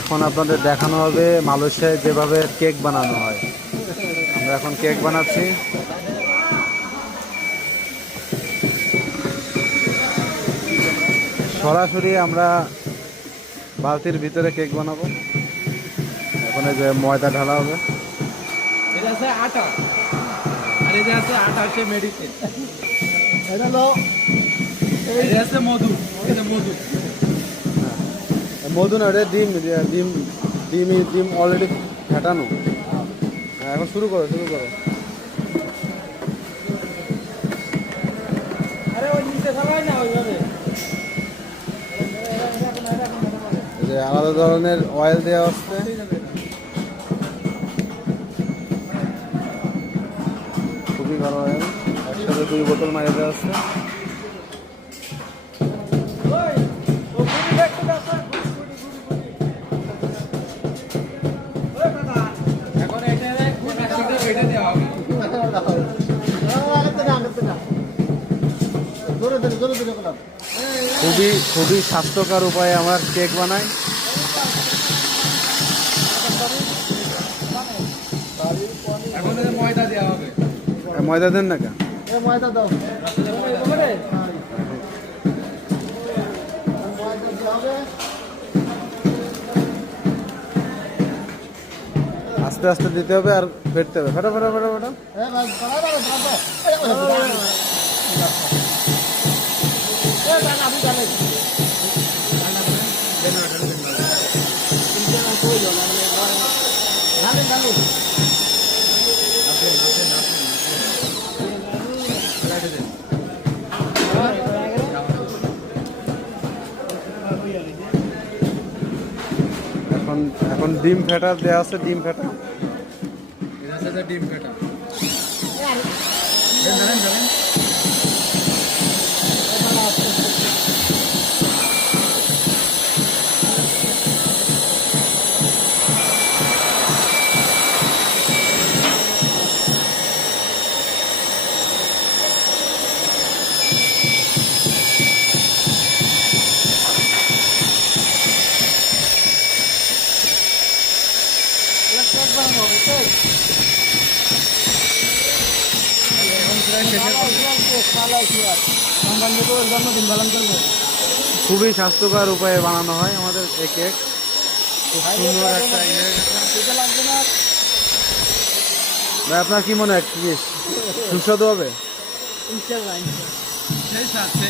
এখন আপনাদের দেখানো হবে মালয়েশিয়ায় যেভাবে কেক বানানো হয়। আমরা এখন কেক বানাচ্ছি। সরাসরি আমরা বালতির ভিতরে কেক বানাবো। এখন এই যে ময়দা ঢালা হবে। এটা আছে আটা, আর এটা আছে আটা হচ্ছে মেডিসিন। এটা হলো এটা আছে মধু, এটা মধু। মধু না, এটা ডিম ডিম ডিম ডিম অলরেডি ফেটানো। এখন শুরু করো শুরু করো। আরে ওই নিচে সবাই না ওইভাবে। যে আলাদা ধরনের অয়েল দেওয়া হচ্ছে। খুবই ভালো অয়েল, একসাথে 2 বোতল মাইরে দেওয়া হচ্ছে। এখন এটা এটা দেওয়া হবে। খুবই খুবই স্বাস্থ্যকর উপায়ে আমরা কেক বানাই। এখন এটা ময়দা দেওয়া হবে। ময়দা দেন না কেন? ময়দা দাও। আস্তে আস্তে দিতে হবে আর ফেটতে হবে। ফেটো ফেটো ফেটো ফেটো। এখন এখন ডিম ফেটা দেওয়া আছে, ডিম ফেটা। এটা আছে ডিম ফেটা। জানেন জানেন খুবই স্বাস্থ্যকর উপায়ে বানানো হয় আমাদের এই কেক। খুব সুন্দর একটা ভাই, আপনার কি মনে হয় কি সুস্বাদু হবে? সেই সাথে